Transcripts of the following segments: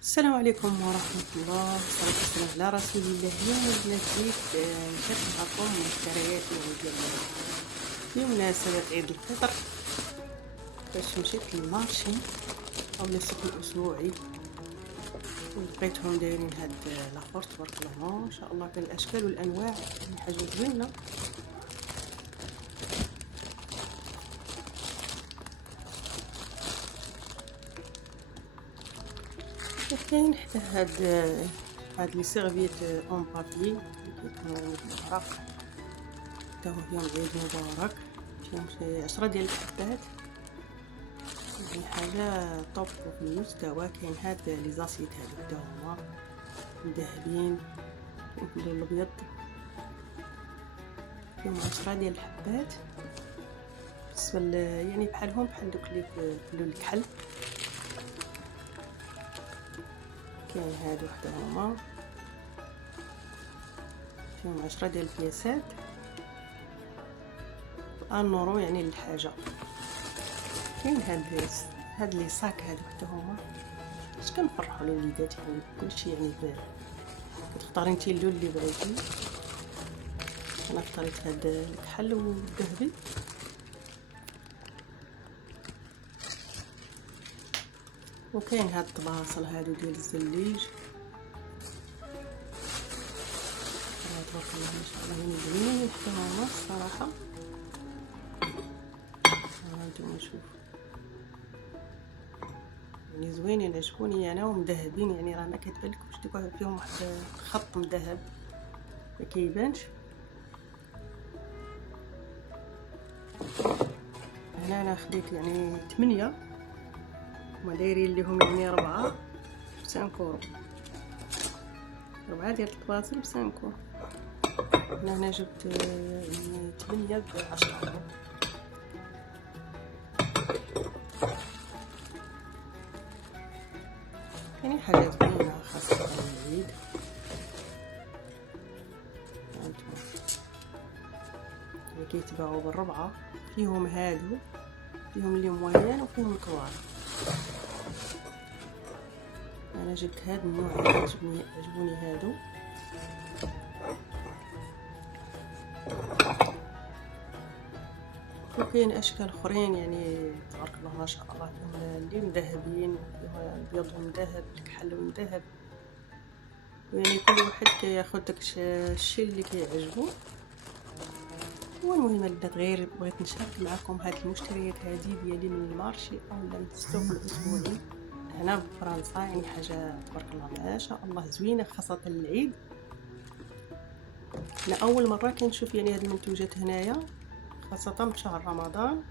السلام عليكم ورحمة الله، والصلاة والسلام على رسول الله. اليوم البنات جيت نشارك معكم المشتريات ديال بمناسبة عيد الفطر. باش مشيت للمارشي أو السوق الأسبوعي ولقيتهم دايرين هاد لاخر تبارك الله ما شاء الله، كان الأشكال والأنواع يعني حاجة زوينة. وكاين حتى هاد لي سيرفيت اون بابي اللي كيكونوا في الورق، حتى هو فيهم عيد مبارك، فيهم شي 10 ديال الحبات، يعني حاجه طوب في المستوى. كاين هاد لي زاسيت هادو حتى هما مذهبين، كيكونوا الابيض، فيهم 10 ديال الحبات. بالنسبه يعني بحالهم بحال دوك اللي في الكحل. كاين هادو حتى هما فيهم 10 ديال البياسات النورو يعني للحاجه. كاين هاد لي صاك هادو حتى هما اش كنفرحوا الوليدات، يعني كلشي يعني كتختاري نتي اللون اللي بغيتي. انا اختاريت هاد الكحل والذهبي. وكاين هاد الطباصل هادو ديال الزليج، تبارك الله ما شاء الله، يعني زوينين حتى هما الصراحه. هانتوما شوف يعني زوينين، عجبوني انا ومذهبين، يعني راه ما كتبان لكمش دوك فيهم واحد خط مذهب ما كيبانش. هنا انا خديت يعني 8 هما دايرين ليهم يعني 4 ب5 €، 4 ديال الطباطل ب5 €. هنا جبت يعني 8 ب10 €. يعني حاجة زوينة خاصة العيد. هانتوما اللي كيتباعوا بالربعة، فيهم هادو، فيهم اللي موين وفيهم الكبار. انا جبت هاد النوع، عجبوني هادو. وكاين اشكال اخرين يعني تبارك الله ما شاء الله، فيهم اللي مذهبين، فيهم الابيض والمذهب، الكحل والمذهب، يعني كل واحد كياخذ داك الشيء اللي كيعجبو. والمهم البنات غير بغيت نشارك معكم هاد المشتريات هادي ديالي من المارشي اولا من السوق الاسبوعي هنا بفرنسا. يعني حاجه تبارك الله ما شاء الله زوينه، خاصه العيد. انا اول مره كنشوف يعني هاد المنتوجات هنايا، خاصه في شهر رمضان.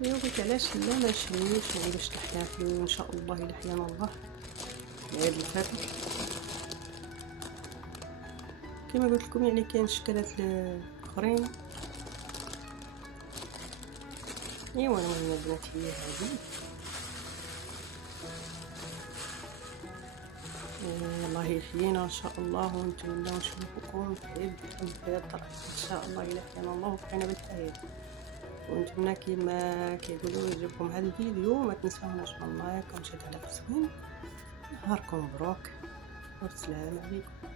يا قلت علاش لا ما نشريوش يعني باش نحتفلوا ان شاء الله الى حيانا الله العيد الفطر. كما قلت لكم يعني كاين شكلات اخرين. ايوا المهم البنات هي هذه. الله يحيينا ان شاء الله ونتمنى نشوفكم في عيد الفطر ان شاء الله الى حيانا الله وبقينا بالحياه. ونتمنى كما كيقولوا يعجبكم هذا الفيديو، ما تنساوناش من لايك ومشاهده على التسوين. نهاركم مبروك والسلام عليكم.